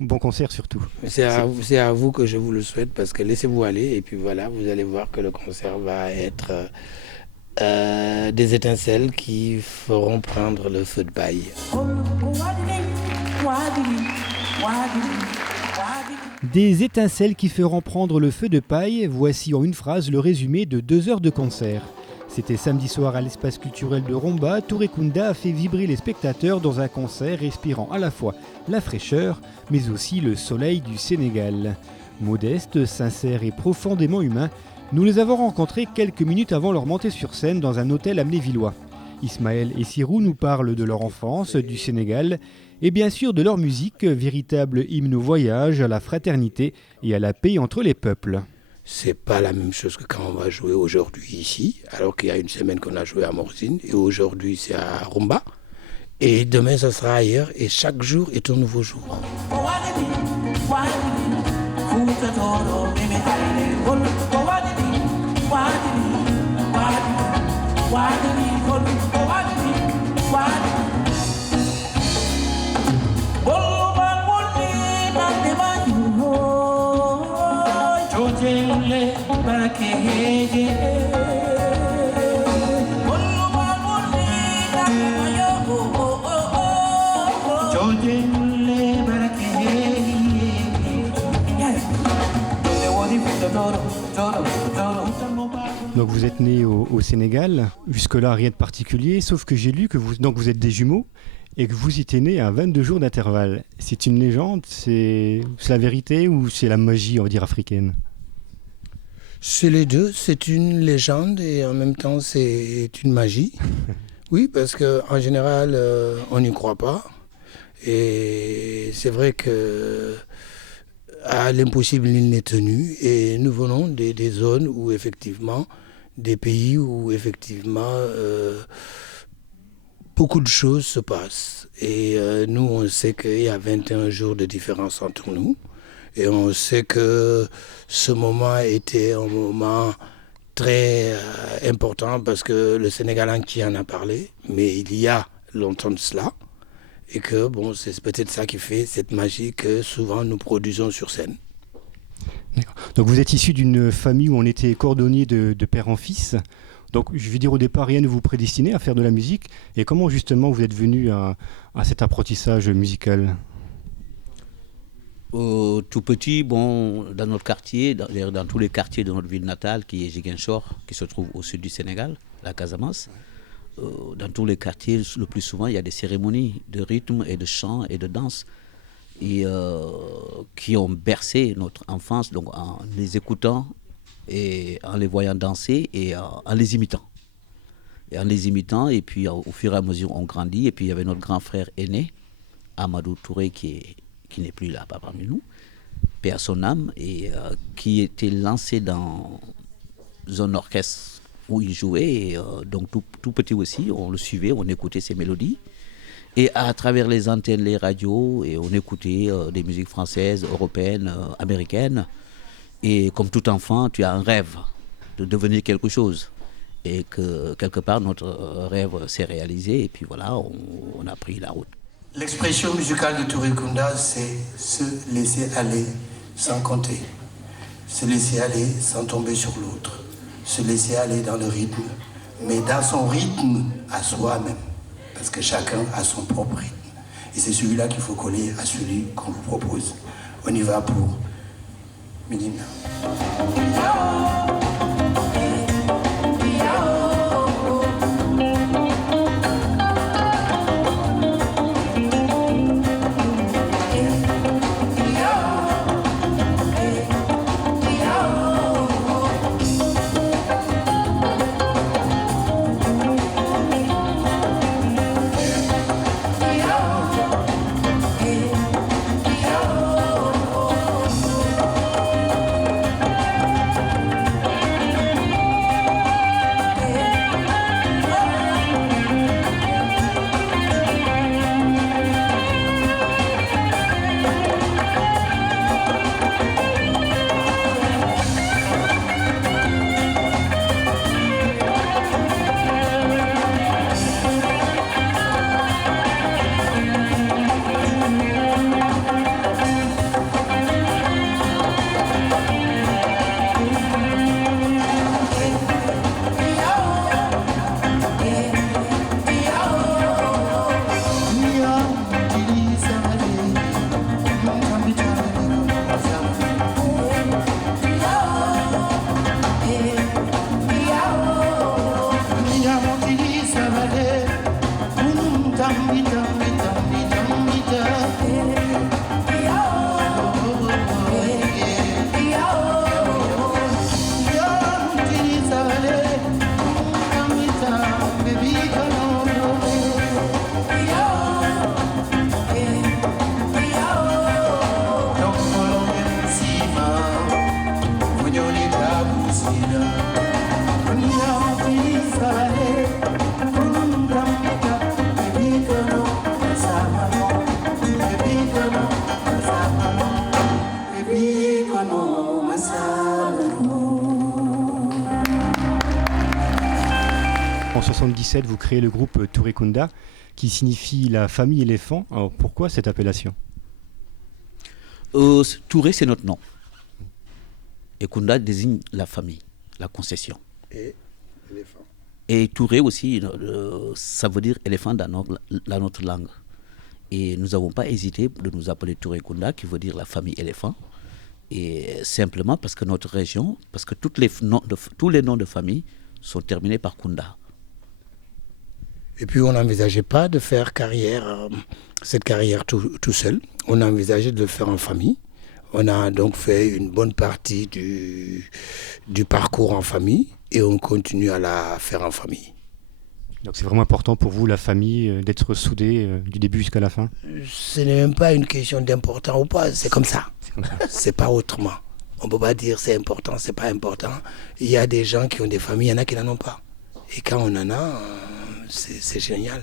bon concert surtout. C'est à vous que je vous le souhaite parce que laissez-vous aller et puis voilà, vous allez voir que le concert va être des étincelles qui feront prendre le feu de paille. Des étincelles qui feront prendre le feu de paille, voici en une phrase le résumé de 2 heures de concert. C'était samedi soir à l'espace culturel de Romba, Touré Kunda a fait vibrer les spectateurs dans un concert respirant à la fois la fraîcheur, mais aussi le soleil du Sénégal. Modestes, sincères et profondément humains, nous les avons rencontrés quelques minutes avant leur montée sur scène dans un hôtel amnévillois. Ismaël et Sirou nous parlent de leur enfance, du Sénégal, et bien sûr de leur musique, véritable hymne au voyage, à la fraternité et à la paix entre les peuples. C'est pas la même chose que quand on va jouer aujourd'hui ici, alors qu'il y a une semaine qu'on a joué à Morzine, et aujourd'hui c'est à Rumba, et demain ça sera ailleurs, et chaque jour est un nouveau jour. Donc vous êtes né au Sénégal, jusque-là rien de particulier, sauf que j'ai lu que vous êtes des jumeaux et que vous étiez nés à 22 jours d'intervalle. C'est une légende, c'est la vérité ou c'est la magie, on va dire, africaine ? C'est les deux, c'est une légende et en même temps c'est une magie. Oui, parce qu'en général on n'y croit pas et c'est vrai que à l'impossible il n'est tenu et nous venons des zones où effectivement, des pays où effectivement beaucoup de choses se passent et nous on sait qu'il y a 21 jours de différence entre nous. Et on sait que ce moment était un moment très important parce que le Sénégal entier en a parlé, mais il y a longtemps de cela. Et que bon, c'est peut-être ça qui fait cette magie que souvent nous produisons sur scène. D'accord. Donc vous êtes issu d'une famille où on était cordonnier de père en fils. Donc je vais dire au départ, rien ne vous prédestinait à faire de la musique. Et comment justement vous êtes venu à cet apprentissage musical ? Tout petit, dans notre quartier, dans tous les quartiers de notre ville natale, qui est Ziguinchor, qui se trouve au sud du Sénégal, la Casamance, dans tous les quartiers, le plus souvent, il y a des cérémonies de rythme et de chant et de danse et, qui ont bercé notre enfance, donc en les écoutant et en les voyant danser et en les imitant. Et puis au fur et à mesure, on grandit. Et puis il y avait notre grand frère aîné, Amadou Touré, qui n'est plus là, pas parmi nous, paix à son âme, et qui était lancé dans un orchestre où il jouait, et donc tout petit aussi, on le suivait, on écoutait ses mélodies, et à travers les antennes, les radios, et on écoutait des musiques françaises, européennes, américaines, et comme tout enfant, tu as un rêve de devenir quelque chose, et que quelque part notre rêve s'est réalisé, et puis voilà, on a pris la route. L'expression musicale de Touré Kunda, c'est se laisser aller sans compter, se laisser aller sans tomber sur l'autre, se laisser aller dans le rythme, mais dans son rythme à soi-même, parce que chacun a son propre rythme. Et c'est celui-là qu'il faut coller à celui qu'on vous propose. On y va pour Medina. En 77, vous créez le groupe Touré Kunda, qui signifie la famille éléphant. Alors pourquoi cette appellation? Touré, c'est notre nom. Et Kunda désigne la famille, la concession. Et éléphant. Et Touré aussi, ça veut dire éléphant dans notre langue. Et nous n'avons pas hésité de nous appeler Touré Kunda, qui veut dire la famille éléphant. Et simplement parce que notre région, parce que tous les noms de famille sont terminés par Kunda. Et puis on n'envisageait pas de faire cette carrière tout seul. On a envisagé de le faire en famille. On a donc fait une bonne partie du parcours en famille et on continue à la faire en famille. Donc c'est vraiment important pour vous, la famille, d'être soudés du début jusqu'à la fin? Ce n'est même pas une question d'important ou pas, c'est comme ça. C'est pas autrement. On ne peut pas dire c'est important, c'est pas important. Il y a des gens qui ont des familles, il y en a qui n'en ont pas. Et quand on en a, c'est génial.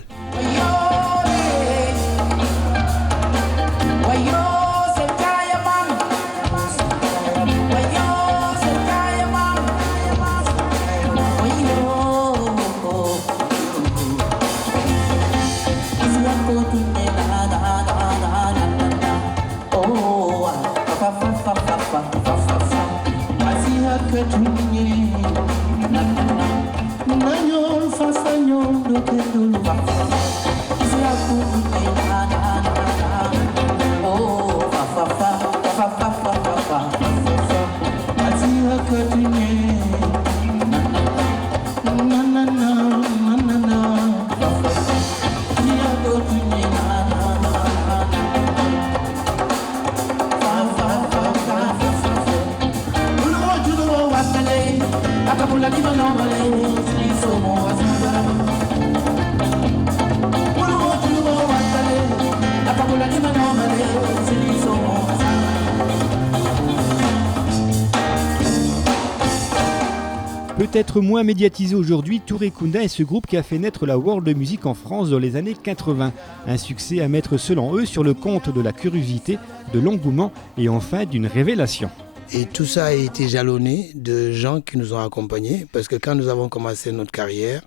Peut-être moins médiatisé aujourd'hui, Touré Kunda est ce groupe qui a fait naître la world music en France dans les années 80. Un succès à mettre selon eux sur le compte de la curiosité, de l'engouement et enfin d'une révélation. Et tout ça a été jalonné de gens qui nous ont accompagnés parce que quand nous avons commencé notre carrière,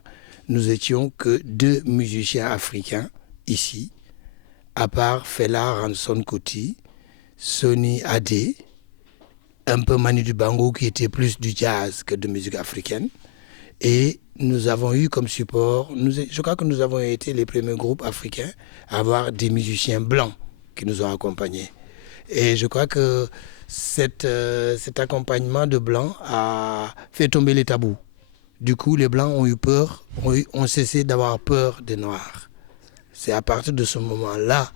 nous étions que 2 musiciens africains ici, à part Fela Ranson Kuti, Sonny Adé, un peu Manu Dibango qui était plus du jazz que de musique africaine. Et nous avons eu comme support, je crois que nous avons été les premiers groupes africains à avoir des musiciens blancs qui nous ont accompagnés. Et je crois que cet accompagnement de blancs a fait tomber les tabous. Du coup, les blancs ont eu peur, ont cessé d'avoir peur des noirs. C'est à partir de ce moment-là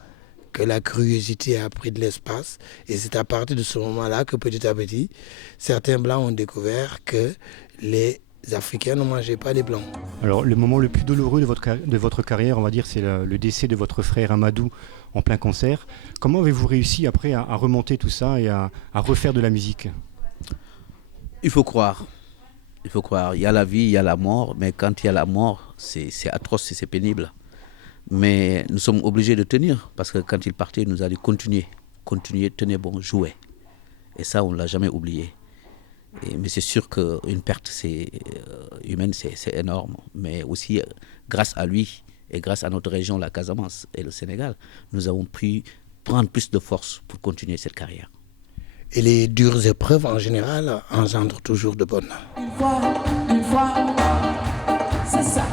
que la curiosité a pris de l'espace. Et c'est à partir de ce moment-là que petit à petit, certains blancs ont découvert que les Africains ne mangeaient pas les blancs. Alors le moment le plus douloureux de votre carrière, on va dire, c'est le décès de votre frère Amadou en plein concert. Comment avez-vous réussi après à remonter tout ça et à refaire de la musique? Il faut croire. Il faut croire. Il y a la vie, il y a la mort, mais quand il y a la mort, c'est atroce et c'est pénible. Mais nous sommes obligés de tenir, parce que quand il partait, il nous a dit continuez, tenez bon, jouez. Et ça, on ne l'a jamais oublié. Mais c'est sûr qu'une perte humaine, c'est énorme. Mais aussi, grâce à lui et grâce à notre région, la Casamance et le Sénégal, nous avons pu prendre plus de force pour continuer cette carrière. Et les dures épreuves, en général, engendrent toujours de bonnes. Une fois, c'est ça,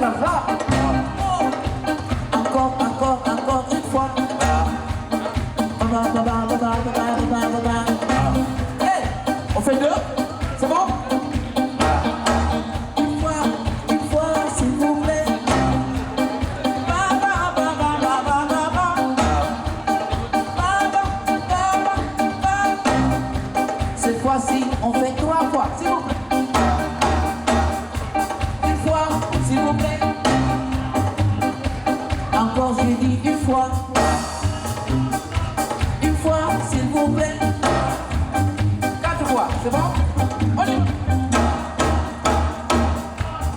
là. Encore, une fois. Hey, on fait 2, c'est bon? Une fois, s'il vous plaît. Cette fois-ci, on fait 3 fois, s'il vous plaît. Une fois, s'il vous plaît. Encore, j'ai dit une fois. Une fois, s'il vous plaît. 4 fois, c'est bon? On y va.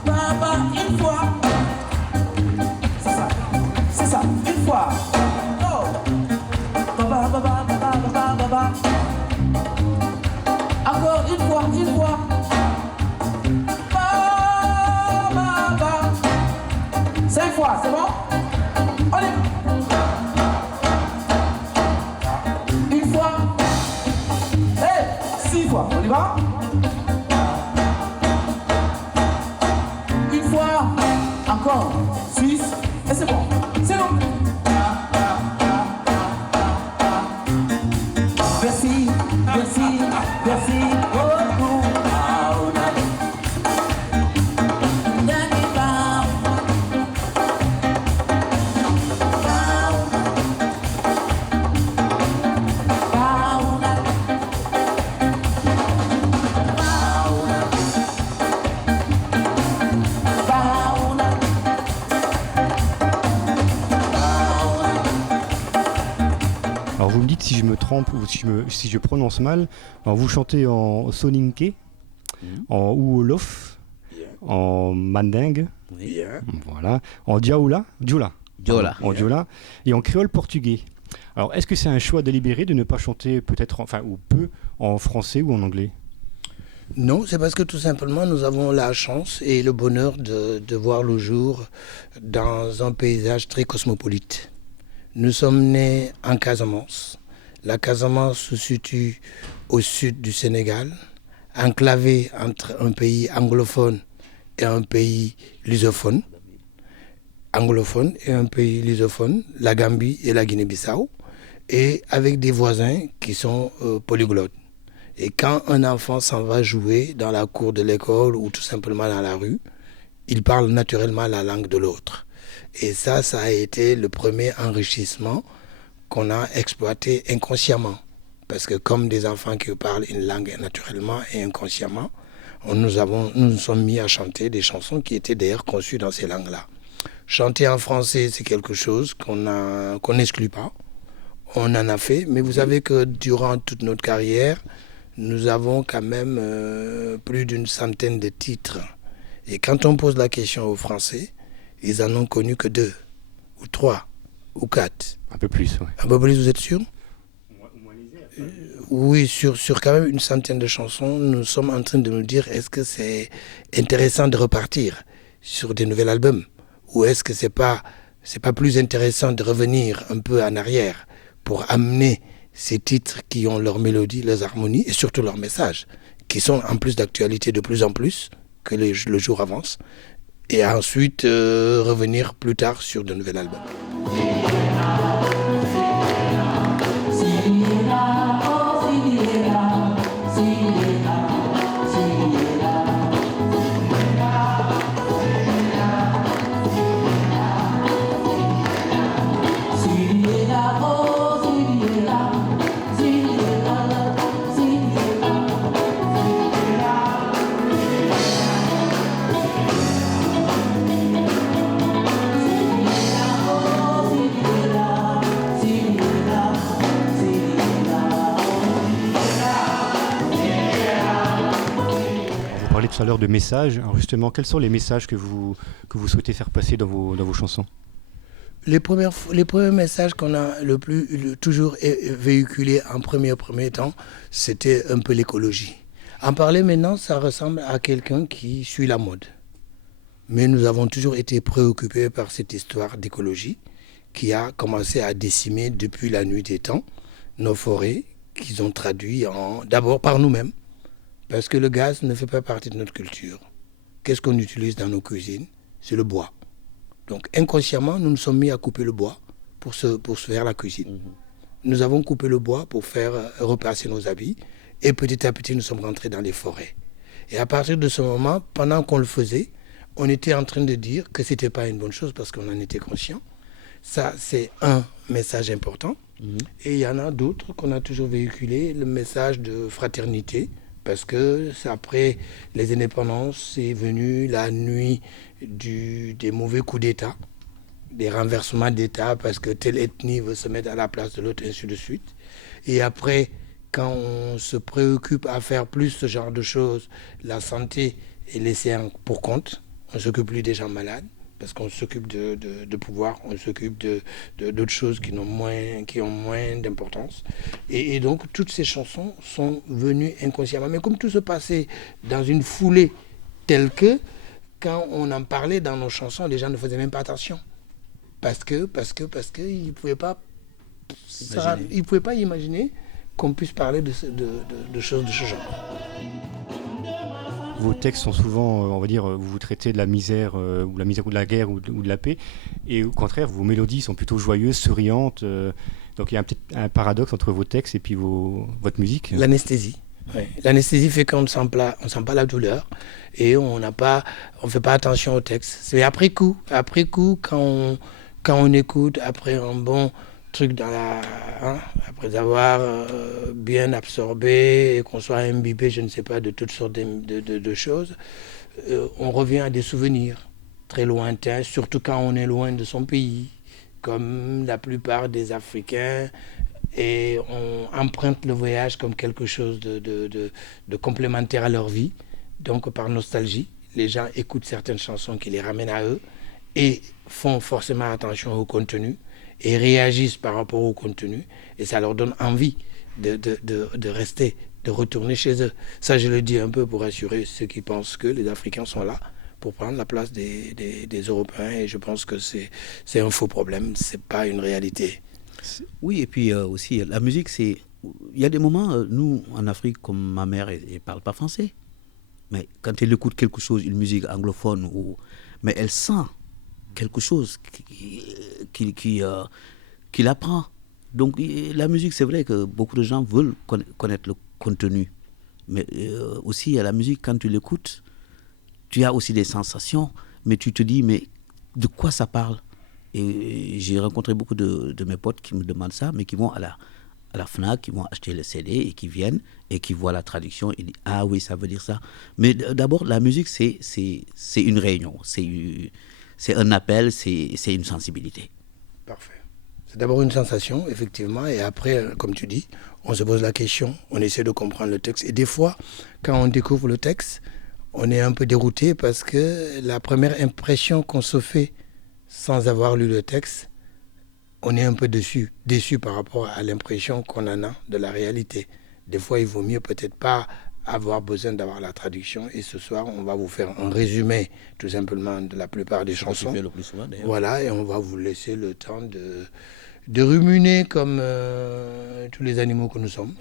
Baba, une fois. C'est ça, une fois. Oh. Baba. On y va? Une fois, encore, Suisse, et c'est bon. C'est bon. Merci, merci, merci beaucoup. Alors vous me dites si je me trompe ou si je prononce mal. Alors vous chantez en soninké, en wolof, en mandingue, Bien. voilà, en dioula, Diola. en dioula et en créole portugais. Alors est-ce que c'est un choix délibéré de ne pas chanter peut-être, ou peu, en français ou en anglais? Non, c'est parce que tout simplement nous avons la chance et le bonheur de voir le jour dans un paysage très cosmopolite. Nous sommes nés en Casamance. La Casamance se situe au sud du Sénégal, enclavé entre un pays anglophone et un pays lusophone. Anglophone et un pays lusophone, la Gambie et la Guinée-Bissau, et avec des voisins qui sont polyglottes. Et quand un enfant s'en va jouer dans la cour de l'école ou tout simplement dans la rue, il parle naturellement la langue de l'autre. Et ça a été le premier enrichissement qu'on a exploité inconsciemment. Parce que comme des enfants qui parlent une langue naturellement et inconsciemment, nous nous sommes mis à chanter des chansons qui étaient d'ailleurs conçues dans ces langues-là. Chanter en français, c'est quelque chose qu'on n'exclut pas. On en a fait, mais vous savez que durant toute notre carrière, nous avons quand même plus d'une centaine de titres. Et quand on pose la question aux Français, ils en ont connu que 2, ou 3, ou 4. Un peu plus, ouais. Un peu plus, vous êtes sûr? Oui, sur quand même une centaine de chansons, nous sommes en train de nous dire est-ce que c'est intéressant de repartir sur des nouveaux albums? Ou est-ce que c'est pas plus intéressant de revenir un peu en arrière pour amener ces titres qui ont leur mélodie, leurs harmonies et surtout leurs messages, qui sont en plus d'actualité de plus en plus que le jour avance, et ensuite revenir plus tard sur de nouveaux albums. Tout à l'heure de messages. Alors justement, quels sont les messages que vous souhaitez faire passer dans vos chansons? Les premiers messages qu'on a toujours véhiculés en premier temps, c'était un peu l'écologie. En parler maintenant, ça ressemble à quelqu'un qui suit la mode. Mais nous avons toujours été préoccupés par cette histoire d'écologie qui a commencé à décimer depuis la nuit des temps nos forêts, qu'ils ont traduit d'abord par nous-mêmes. Parce que le gaz ne fait pas partie de notre culture. Qu'est-ce qu'on utilise dans nos cuisines? C'est le bois. Donc inconsciemment, nous nous sommes mis à couper le bois pour se faire la cuisine. Nous avons coupé le bois pour faire repasser nos habits. Et petit à petit, nous sommes rentrés dans les forêts. Et à partir de ce moment, pendant qu'on le faisait, on était en train de dire que ce n'était pas une bonne chose parce qu'on en était conscient. Ça, c'est un message important. Et il y en a d'autres qu'on a toujours véhiculés, le message de fraternité. Parce que après les indépendances, c'est venu la nuit des mauvais coups d'État, des renversements d'État, parce que telle ethnie veut se mettre à la place de l'autre, ainsi de suite. Et après, quand on se préoccupe à faire plus ce genre de choses, la santé est laissée pour compte. On ne s'occupe plus des gens malades, parce qu'on s'occupe de pouvoir, on s'occupe d'autres choses qui ont moins d'importance. Et donc, toutes ces chansons sont venues inconsciemment. Mais comme tout se passait dans une foulée telle que, quand on en parlait dans nos chansons, les gens ne faisaient même pas attention. Parce qu'ils ne pouvaient pas imaginer qu'on puisse parler de choses de ce genre. vos textes sont souvent, on va dire, vous traitez de la misère ou de la guerre ou de la paix, et au contraire, vos mélodies sont plutôt joyeuses, souriantes. Donc il y a peut-être un paradoxe entre vos textes et puis votre musique. L'anesthésie. Oui. L'anesthésie fait qu'on ne sent pas la douleur et on fait pas attention au texte. C'est après coup, quand on écoute, après un bon truc après avoir bien absorbé et qu'on soit imbibé, je ne sais pas, de toutes sortes de choses, on revient à des souvenirs très lointains, surtout quand on est loin de son pays, comme la plupart des Africains. Et on emprunte le voyage comme quelque chose de complémentaire à leur vie. Donc par nostalgie, les gens écoutent certaines chansons qui les ramènent à eux et font forcément attention au contenu et réagissent par rapport au contenu. Et ça leur donne envie de rester, de retourner chez eux. Ça, je le dis un peu pour rassurer ceux qui pensent que les Africains sont là pour prendre la place des Européens. Et je pense que c'est un faux problème, c'est pas une réalité. Oui, et puis aussi, la musique, il y a des moments, nous, en Afrique, comme ma mère, elle ne parle pas français. Mais quand elle écoute quelque chose, une musique anglophone, mais elle sent quelque chose qui l'apprend. Donc, la musique, c'est vrai que beaucoup de gens veulent connaître le contenu. Mais aussi, la musique, quand tu l'écoutes, tu as aussi des sensations, mais tu te dis, mais de quoi ça parle ? Et j'ai rencontré beaucoup de mes potes qui me demandent ça, mais qui vont à la FNAC, qui vont acheter le CD et qui viennent et qui voient la traduction et disent « Ah oui, ça veut dire ça ». Mais d'abord, la musique, c'est une réunion, c'est un appel, c'est une sensibilité. Parfait. C'est d'abord une sensation, effectivement, et après, comme tu dis, on se pose la question, on essaie de comprendre le texte. Et des fois, quand on découvre le texte, on est un peu dérouté parce que la première impression qu'on se fait sans avoir lu le texte, on est un peu déçu par rapport à l'impression qu'on en a de la réalité. Des fois, il vaut mieux peut-être pas avoir besoin d'avoir la traduction. Et ce soir, on va vous faire un résumé, tout simplement, de la plupart des chansons. Le plus souvent, d'ailleurs. Voilà, et on va vous laisser le temps de ruminer comme tous les animaux que nous sommes.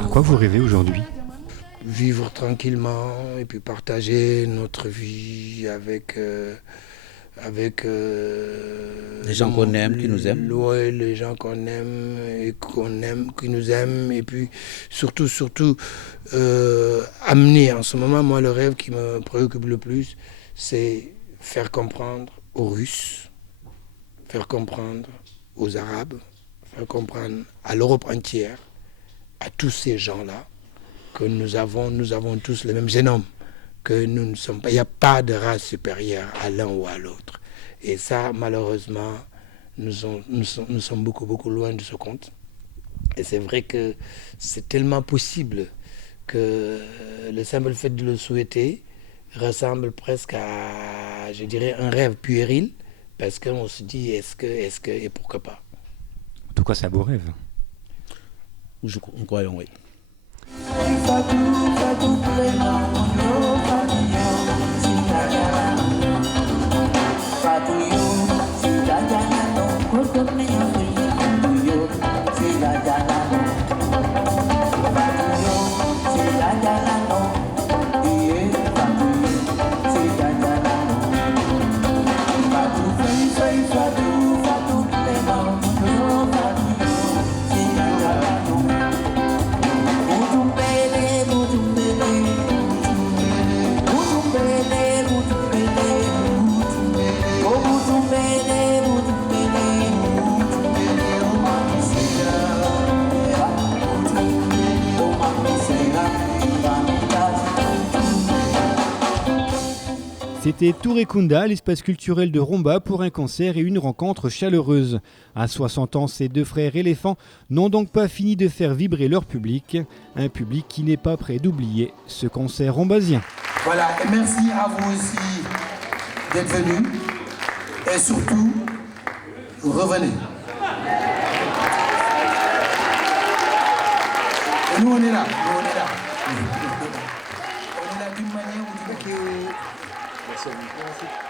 À quoi vous rêvez aujourd'hui ? Vivre tranquillement et puis partager notre vie avec les gens qu'on aime, qui nous aiment. Ouais, les gens qu'on aime et qui nous aiment. Et puis surtout, amener en ce moment, moi, le rêve qui me préoccupe le plus, c'est faire comprendre aux Russes, faire comprendre aux Arabes, faire comprendre à l'Europe entière, à tous ces gens-là, que nous avons tous le même génome, que nous ne sommes pas, il n'y a pas de race supérieure à l'un ou à l'autre. Et ça, malheureusement, nous sommes beaucoup, beaucoup loin de ce compte. Et c'est vrai que c'est tellement possible que le simple fait de le souhaiter ressemble presque à, je dirais, un rêve puéril, parce qu'on se dit est-ce que, et pourquoi pas. En tout cas, c'est un beau rêve. Nous croyons, oui. C'était Touré Kunda, l'espace culturel de Romba, pour un concert et une rencontre chaleureuse. À 60 ans, ces deux frères éléphants n'ont donc pas fini de faire vibrer leur public, un public qui n'est pas prêt d'oublier ce concert rombasien. Voilà, et merci à vous aussi d'être venus, et surtout, revenez. Et nous on est là, on est là d'une manière ou d'une autre. Merci.